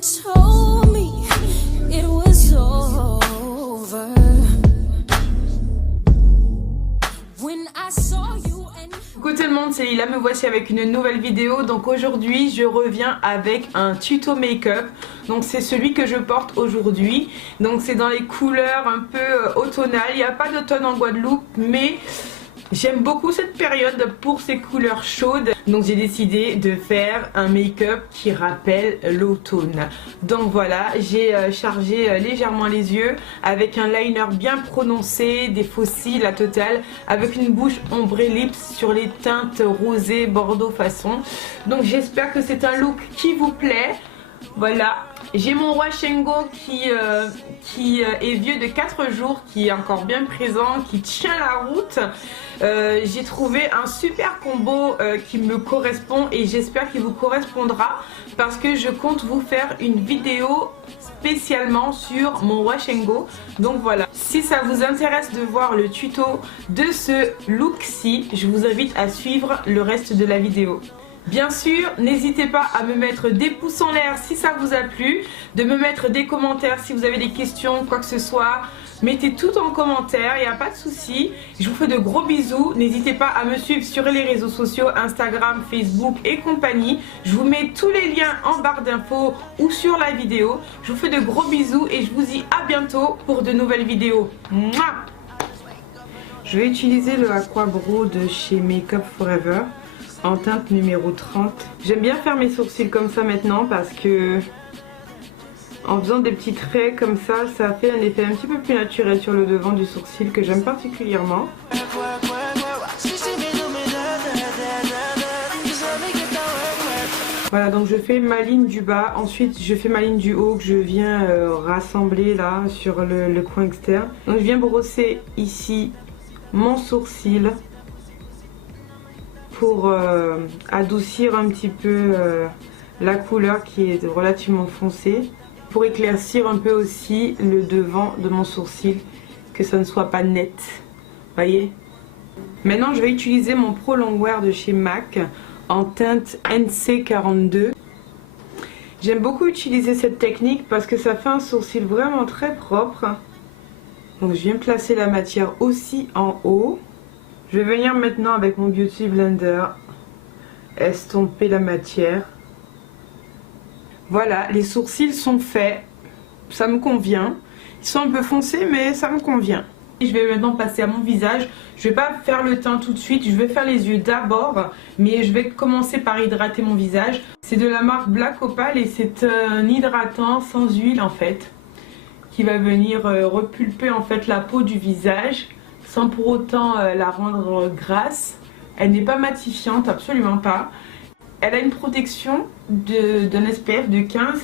told me it was over. When I saw you and... Coucou tout le monde, c'est Lila, me voici avec une nouvelle vidéo. Donc aujourd'hui je reviens avec un tuto make-up. Donc c'est celui que je porte aujourd'hui. Donc c'est dans les couleurs un peu automnales. Il n'y a pas d'automne en Guadeloupe, mais j'aime beaucoup cette période pour ces couleurs chaudes. Donc j'ai décidé de faire un make-up qui rappelle l'automne. Donc voilà, j'ai chargé légèrement les yeux avec un liner bien prononcé, des faux cils la totale, avec une bouche ombrée lips sur les teintes rosées bordeaux façon. Donc j'espère que c'est un look qui vous plaît. Voilà, j'ai mon wash and go qui est vieux de 4 jours, qui est encore bien présent, qui tient la route. J'ai trouvé un super combo qui me correspond et j'espère qu'il vous correspondra parce que je compte vous faire une vidéo spécialement sur mon wash and go. Donc voilà, si ça vous intéresse de voir le tuto de ce look-ci, je vous invite à suivre le reste de la vidéo. Bien sûr, n'hésitez pas à me mettre des pouces en l'air si ça vous a plu, de me mettre des commentaires si vous avez des questions, quoi que ce soit. Mettez tout en commentaire, il n'y a pas de souci. Je vous fais de gros bisous. N'hésitez pas à me suivre sur les réseaux sociaux, Instagram, Facebook et compagnie. Je vous mets tous les liens en barre d'infos ou sur la vidéo. Je vous fais de gros bisous et je vous dis à bientôt pour de nouvelles vidéos. Mouah. Je vais utiliser le Aqua Brow de chez Makeup Forever en teinte numéro 30. J'aime bien faire mes sourcils comme ça maintenant parce que en faisant des petits traits comme ça fait un effet un petit peu plus naturel sur le devant du sourcil que j'aime particulièrement. Voilà, donc je fais ma ligne du bas, ensuite je fais ma ligne du haut que je viens rassembler là sur le coin externe. Donc je viens brosser ici mon sourcil pour adoucir un petit peu la couleur qui est relativement foncée, pour éclaircir un peu aussi le devant de mon sourcil, que ça ne soit pas net, voyez. Maintenant je vais utiliser mon Pro Longwear de chez MAC en teinte NC42. J'aime beaucoup utiliser cette technique parce que ça fait un sourcil vraiment très propre. Donc je viens placer la matière aussi en haut. Je vais venir maintenant avec mon Beauty Blender estomper la matière. Voilà, les sourcils sont faits, ça me convient. Ils sont un peu foncés mais ça me convient. Je vais maintenant passer à mon visage. Je ne vais pas faire le teint tout de suite, je vais faire les yeux d'abord, mais je vais commencer par hydrater mon visage. C'est de la marque Black Opal et c'est un hydratant sans huile en fait, qui va venir repulper en fait la peau du visage, sans pour autant la rendre grasse. Elle n'est pas matifiante, absolument pas. Elle a une protection d'un SPF de 15.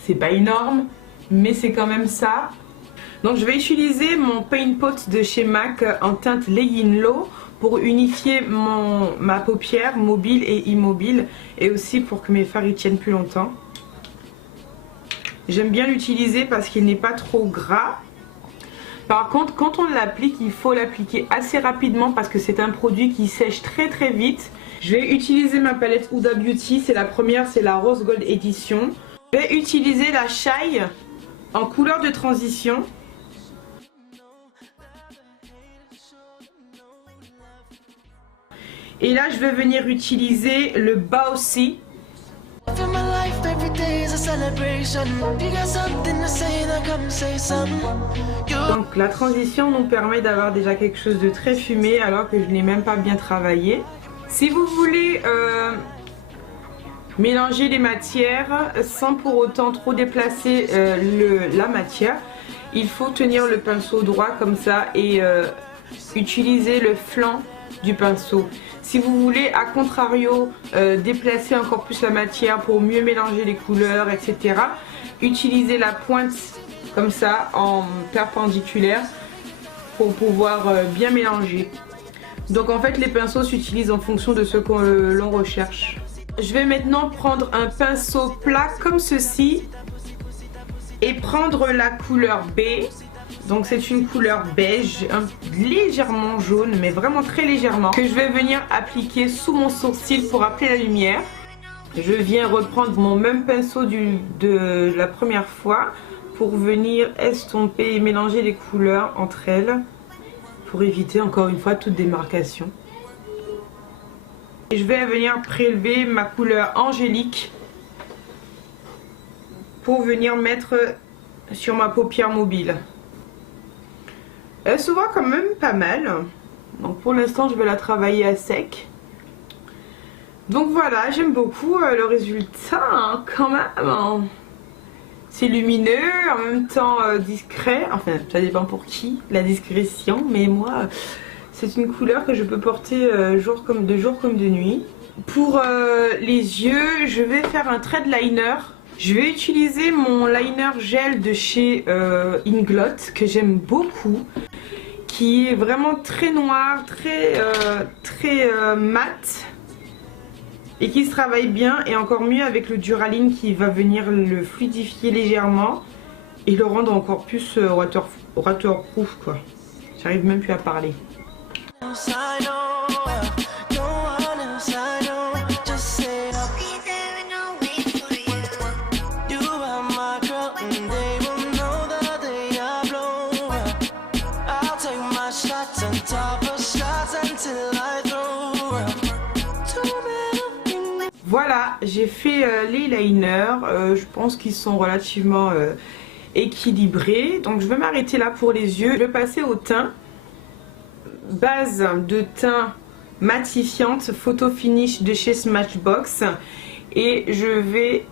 C'est pas énorme, mais c'est quand même ça. Donc je vais utiliser mon Paint Pot de chez MAC en teinte Lay-in Low pour unifier ma paupière mobile et immobile, et aussi pour que mes fards y tiennent plus longtemps. J'aime bien l'utiliser parce qu'il n'est pas trop gras. Par contre, quand on l'applique, il faut l'appliquer assez rapidement parce que c'est un produit qui sèche très très vite. Je vais utiliser ma palette Huda Beauty, c'est la première, c'est la Rose Gold Edition. Je vais utiliser la Shy en couleur de transition. Et là, je vais venir utiliser le Bossy. Donc la transition nous permet d'avoir déjà quelque chose de très fumé alors que je n'ai même pas bien travaillé. Si vous voulez mélanger les matières sans pour autant trop déplacer la matière, il faut tenir le pinceau droit comme ça et utiliser le flanc du pinceau. Si vous voulez à contrario déplacer encore plus la matière pour mieux mélanger les couleurs, etc., utilisez la pointe comme ça en perpendiculaire pour pouvoir bien mélanger. Donc en fait les pinceaux s'utilisent en fonction de ce que l'on recherche. Je vais maintenant prendre un pinceau plat comme ceci et prendre la couleur B. Donc c'est une couleur beige, légèrement jaune, mais vraiment très légèrement, que je vais venir appliquer sous mon sourcil pour appeler la lumière. je viens reprendre mon même pinceau de la première fois pour venir estomper et mélanger les couleurs entre elles pour éviter encore une fois toute démarcation. Et je vais venir prélever ma couleur angélique pour venir mettre sur ma paupière mobile. Elle se voit quand même pas mal. Donc pour l'instant je vais la travailler à sec. Donc voilà, j'aime beaucoup le résultat hein, quand même. Hein. C'est lumineux, en même temps discret. Enfin ça dépend pour qui, la discrétion. Mais moi c'est une couleur que je peux porter de jour comme de nuit. Pour les yeux, je vais faire un thread liner. Je vais utiliser mon liner gel de chez Inglot que j'aime beaucoup. Qui est vraiment très noir, très mat. Et qui se travaille bien et encore mieux avec le Duraline qui va venir le fluidifier légèrement. Et le rendre encore plus waterproof quoi. J'arrive même plus à parler. Voilà, j'ai fait les liners, je pense qu'ils sont relativement équilibrés. Donc je vais m'arrêter là pour les yeux. Je vais passer au teint. Base de teint matifiante Photo Finish de chez Smashbox. Et je vais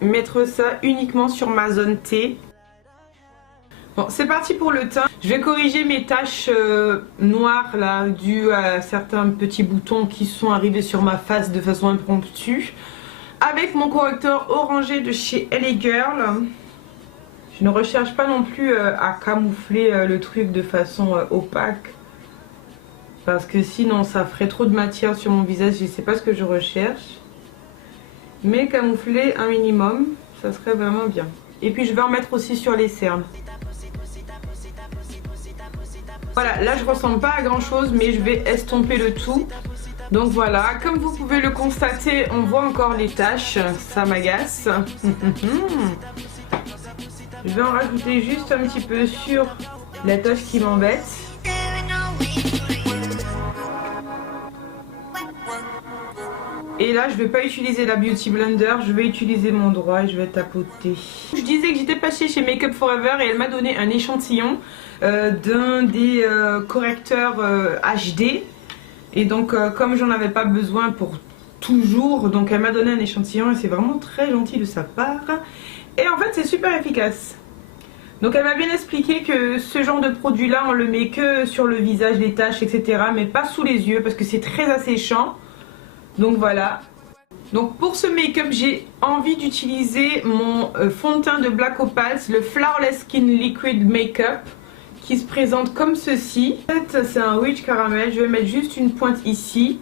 mettre ça uniquement sur ma zone T. Bon, c'est parti pour le teint. Je vais corriger mes taches noires là, dues à certains petits boutons qui sont arrivés sur ma face de façon impromptue. Avec mon correcteur orangé de chez LA Girl. Je ne recherche pas non plus à camoufler le truc de façon opaque. Parce que sinon ça ferait trop de matière sur mon visage, je ne sais pas ce que je recherche. Mais camoufler un minimum, ça serait vraiment bien. Et puis je vais en mettre aussi sur les cernes. Voilà, là je ressemble pas à grand chose mais je vais estomper le tout. Donc voilà, comme vous pouvez le constater, on voit encore les taches, ça m'agace. Je vais en rajouter juste un petit peu sur la tache qui m'embête. Et là je vais pas utiliser la Beauty Blender, je vais utiliser mon doigt et je vais tapoter. Je disais que j'étais passée chez Make Up Forever et elle m'a donné un échantillon d'un des correcteurs HD. Et donc comme j'en avais pas besoin pour toujours, donc elle m'a donné un échantillon et c'est vraiment très gentil de sa part. Et en fait c'est super efficace. Donc elle m'a bien expliqué que ce genre de produit là on le met que sur le visage, les taches etc. mais pas sous les yeux parce que c'est très asséchant. Donc voilà. Donc pour ce make-up j'ai envie d'utiliser mon fond de teint de Black Opals, le Flawless Skin Liquid Makeup qui se présente comme ceci. En fait c'est un Witch Caramel, je vais mettre juste une pointe ici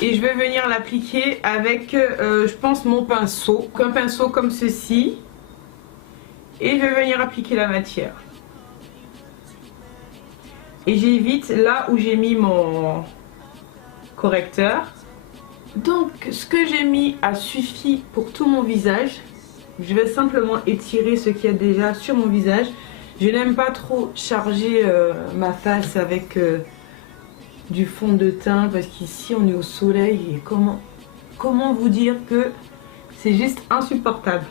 et je vais venir l'appliquer avec je pense mon pinceau. Un pinceau comme ceci et je vais venir appliquer la matière. Et j'évite là où j'ai mis mon correcteur. Donc ce que j'ai mis a suffi pour tout mon visage. Je vais simplement étirer ce qu'il y a déjà sur mon visage. Je n'aime pas trop charger ma face avec du fond de teint parce qu'ici on est au soleil et comment vous dire que c'est juste insupportable.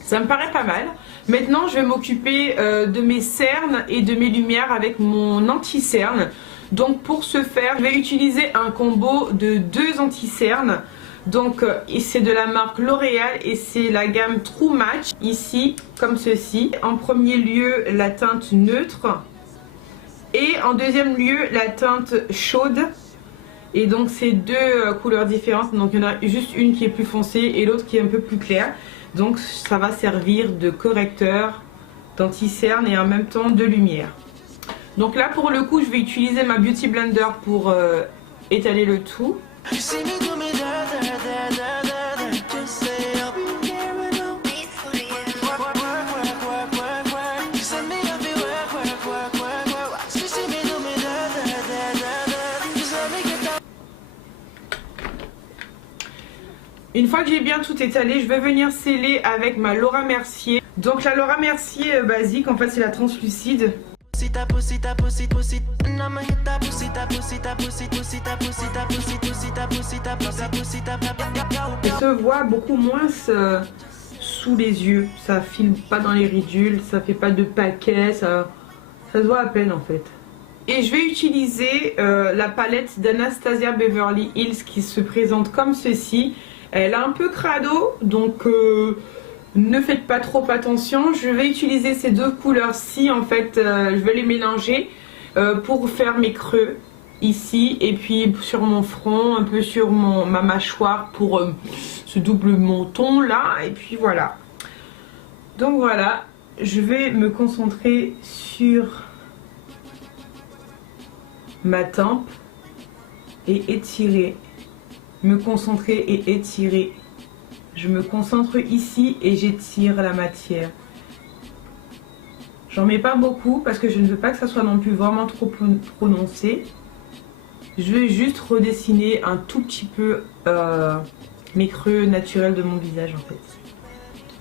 Ça me paraît pas mal. Maintenant je vais m'occuper de mes cernes et de mes lumières avec mon anti-cerne. Donc pour ce faire, je vais utiliser un combo de 2 anti-cernes. Donc c'est de la marque L'Oréal et c'est la gamme True Match. Ici, comme ceci. En premier lieu, la teinte neutre. Et en deuxième lieu, la teinte chaude. Et donc c'est deux couleurs différentes. Donc il y en a juste une qui est plus foncée et l'autre qui est un peu plus claire. Donc ça va servir de correcteur, d'anti-cerne et en même temps de lumière. Donc là pour le coup je vais utiliser ma Beauty Blender pour étaler le tout. Une fois que j'ai bien tout étalé, je vais venir sceller avec ma Laura Mercier. Donc la Laura Mercier basique, en fait c'est la translucide. Ça se voit beaucoup moins sous les yeux, ça filme pas dans les ridules, ça fait pas de paquets, ça se voit à peine en fait. Et je vais utiliser la palette d'Anastasia Beverly Hills qui se présente comme ceci. Elle a un peu crado, donc ne faites pas trop attention. Je vais utiliser ces deux couleurs-ci, en fait, je vais les mélanger pour faire mes creux ici et puis sur mon front, un peu sur ma mâchoire pour ce double menton là, et puis voilà. Donc voilà, je vais me concentrer sur ma tempe et étirer, me concentrer et étirer. Je me concentre ici et j'étire la matière. J'en mets pas beaucoup parce que je ne veux pas que ça soit non plus vraiment trop prononcé. Je vais juste redessiner un tout petit peu mes creux naturels de mon visage en fait.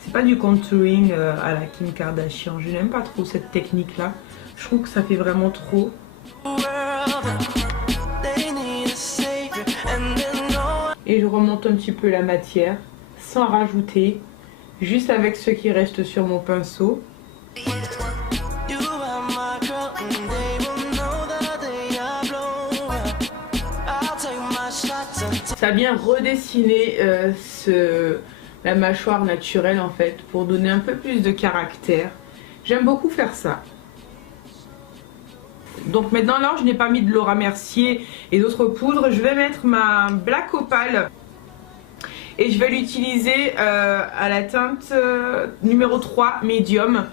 C'est pas du contouring à la Kim Kardashian. Je n'aime pas trop cette technique là. Je trouve que ça fait vraiment trop. Et je remonte un petit peu la matière sans rajouter, juste avec ce qui reste sur mon pinceau. Ça vient redessiner la mâchoire naturelle en fait, pour donner un peu plus de caractère. J'aime beaucoup faire ça. Donc maintenant là, je n'ai pas mis de Laura Mercier et d'autres poudres. Je vais mettre ma Black Opal et je vais l'utiliser à la teinte numéro 3 médium.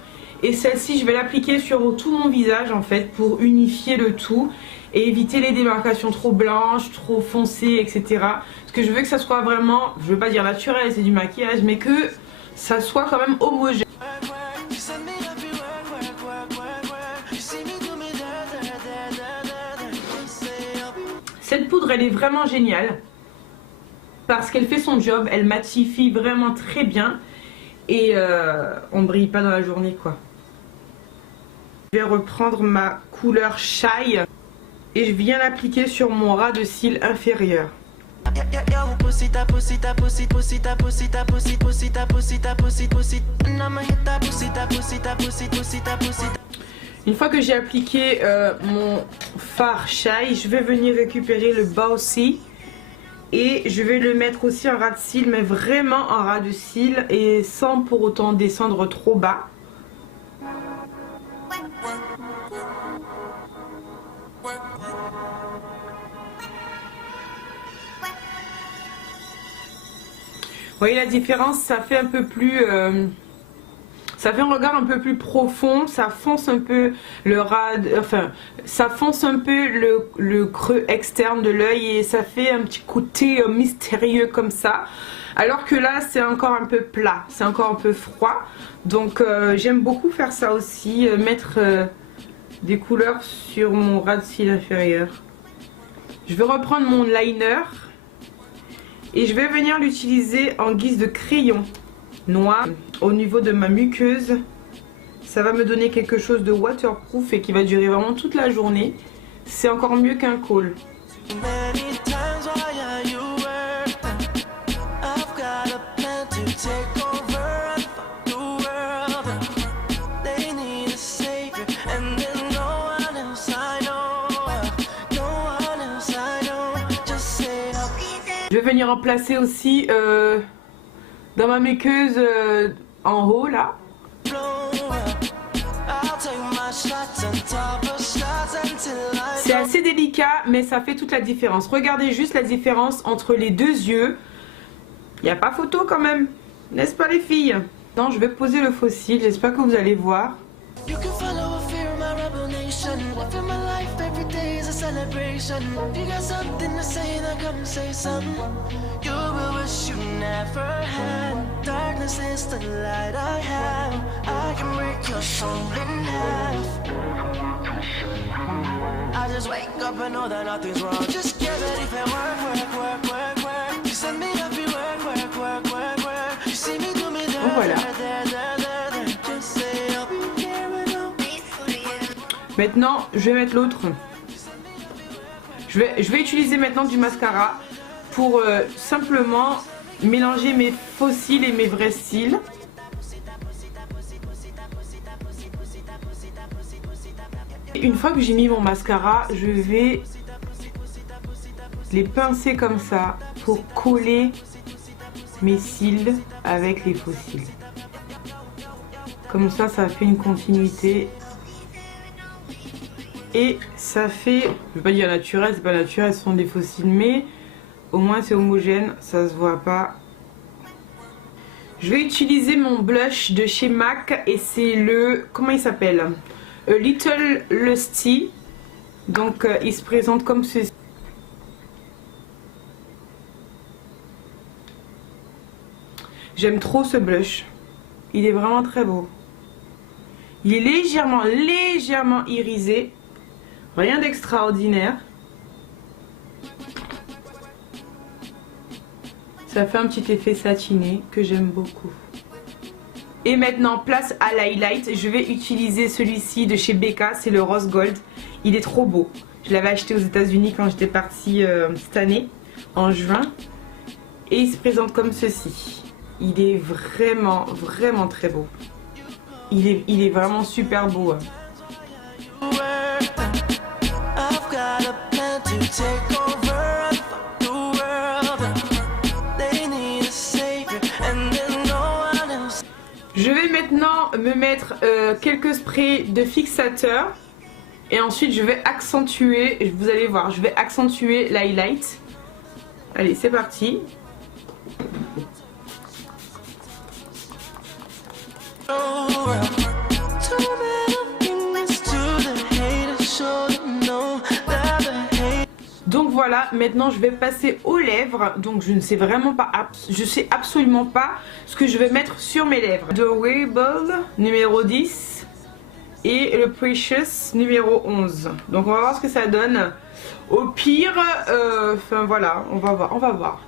Et celle-ci, je vais l'appliquer sur tout mon visage en fait pour unifier le tout et éviter les démarcations trop blanches, trop foncées, etc. Parce que je veux que ça soit vraiment, je veux pas dire naturel, c'est du maquillage, mais que ça soit quand même homogène. Cette poudre, elle est vraiment géniale parce qu'elle fait son job, elle matifie vraiment très bien et on brille pas dans la journée quoi. Je vais reprendre ma couleur Shy et je viens l'appliquer sur mon ras de cils inférieur. Une fois que j'ai appliqué mon fard Shy, je vais venir récupérer le Bossy et je vais le mettre aussi en ras de cils, mais vraiment en ras de cils et sans pour autant descendre trop bas. Vous voyez la différence, ça fait un peu plus... ça fait un regard un peu plus profond, ça fonce un peu le ras, enfin ça fonce un peu le creux externe de l'œil et ça fait un petit côté mystérieux comme ça. Alors que là c'est encore un peu plat, c'est encore un peu froid. Donc j'aime beaucoup faire ça aussi, mettre des couleurs sur mon ras de cils inférieur. Je vais reprendre mon liner et je vais venir l'utiliser en guise de crayon noir au niveau de ma muqueuse. Ça va me donner quelque chose de waterproof et qui va durer vraiment toute la journée. C'est encore mieux qu'un col. Je vais venir en placer aussi dans ma muqueuse en haut là. C'est assez délicat mais ça fait toute la différence. Regardez juste la différence entre les deux yeux. Il n'y a pas photo quand même, n'est-ce pas les filles? Non, je vais poser le faux cil, j'espère que vous allez voir. Maintenant, je vais mettre l'autre. Je vais utiliser maintenant du mascara pour simplement mélanger mes faux cils et mes vrais cils. Une fois que j'ai mis mon mascara, je vais les pincer comme ça pour coller mes cils avec les faux cils. Comme ça, ça fait une continuité. Et ça fait, je vais pas dire naturel, c'est pas naturel, ce sont des faux cils, mais au moins c'est homogène, ça se voit pas. Je vais utiliser mon blush de chez MAC et c'est le, comment il s'appelle, Little Lusty. Donc il se présente comme ceci. J'aime trop ce blush, il est vraiment très beau. Il est légèrement irisé. Rien d'extraordinaire. Ça fait un petit effet satiné que j'aime beaucoup. Et maintenant, place à l'highlight. Je vais utiliser celui-ci de chez Becca. C'est le Rose Gold. Il est trop beau. Je l'avais acheté aux États-Unis quand j'étais partie cette année, en juin. Et il se présente comme ceci. Il est vraiment très beau. Il est vraiment super beau. Je vais maintenant me mettre quelques sprays de fixateur et ensuite je vais accentuer, vous allez voir, je vais accentuer l'highlight. Allez, c'est parti. Donc voilà, maintenant je vais passer aux lèvres. Donc je ne sais vraiment pas, je sais absolument pas ce que je vais mettre sur mes lèvres. The Wearable numéro 10 et le Precious numéro 11. Donc on va voir ce que ça donne. Au pire, enfin voilà, on va voir.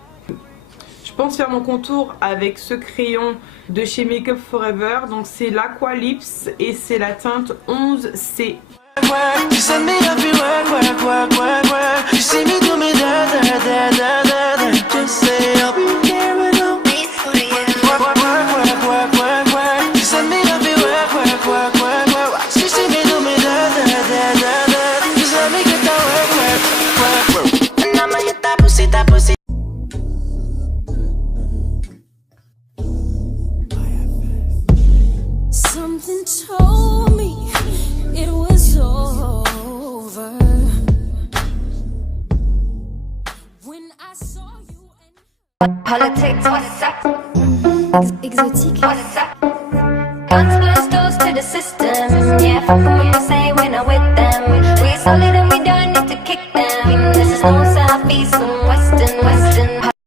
Je pense faire mon contour avec ce crayon de chez Make Up Forever. Donc c'est l'Aqua Lips et c'est la teinte 11C. Something told me it was over when I saw you and Politics, what's up? exotique. What's up? Guns blast doors to the system. Yeah, fuck 'em up and say we're not with them. We solid and we don't need to kick them. This is no